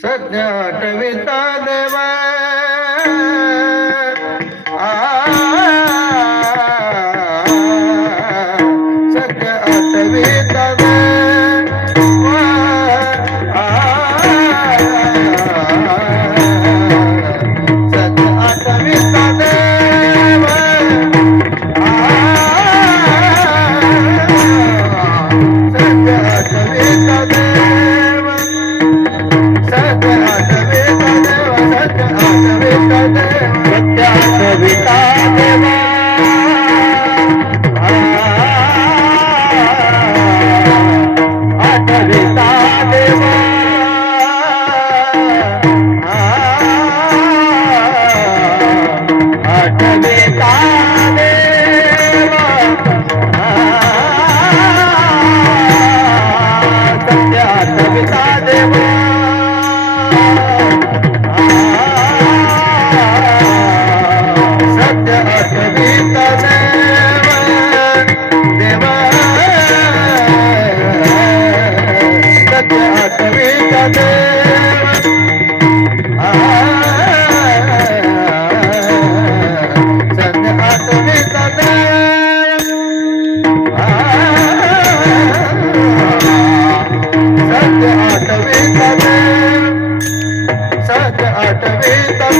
सद्यः कविता देवा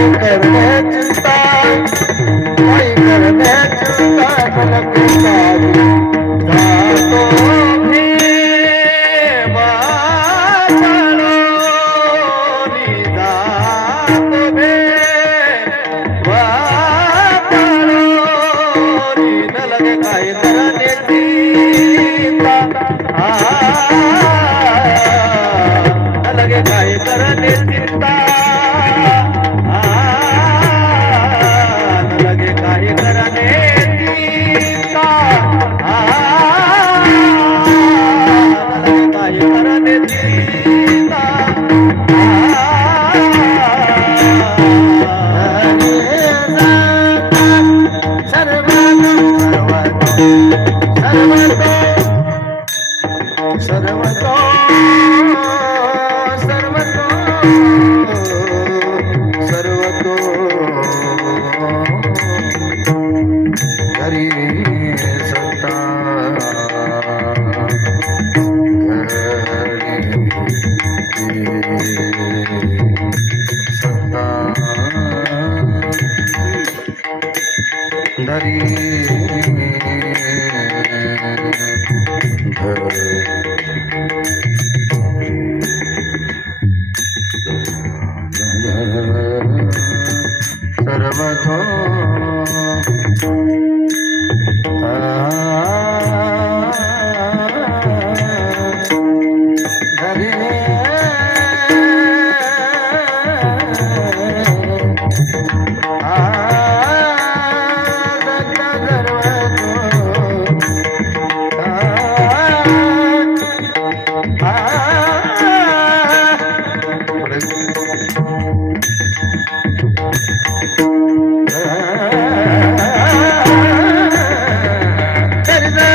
Everybody. ध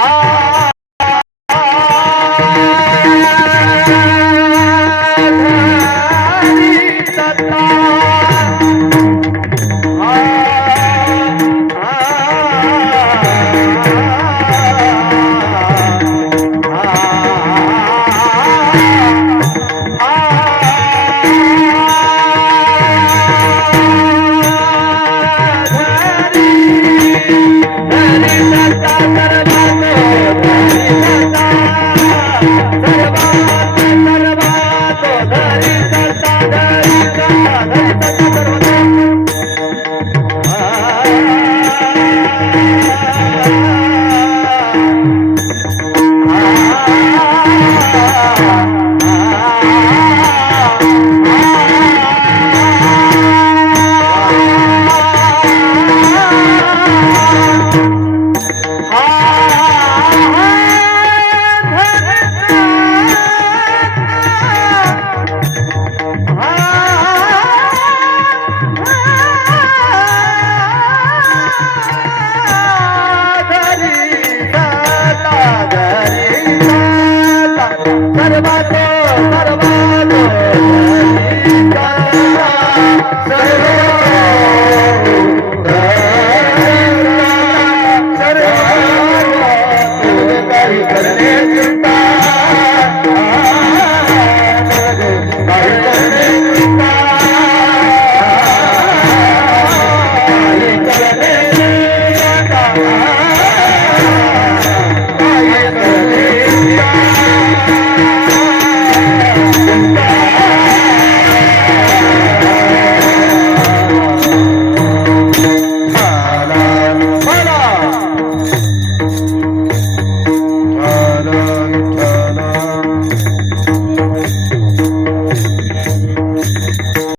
आ